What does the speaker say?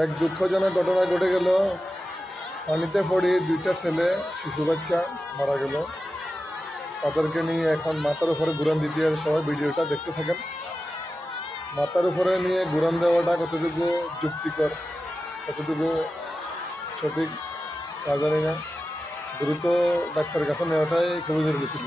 এক দুঃখজনক ঘটনা ঘটে গেল। পানিতে পড়ে দুইটা ছেলে শিশু বাচ্চা মারা গেল। তাদেরকে নিয়ে এখন মাথার উপরে ঘুরান দিতে আছে। সবাই ভিডিওটা দেখতে থাকেন। মাথার উপরে নিয়ে ঘুরান দেওয়াটা কতটুকু যুক্তিকর, কতটুকু সঠিক তা জানি না। দ্রুত ডাক্তারের কাছে নেওয়াটাই খুবই জরুরি ছিল।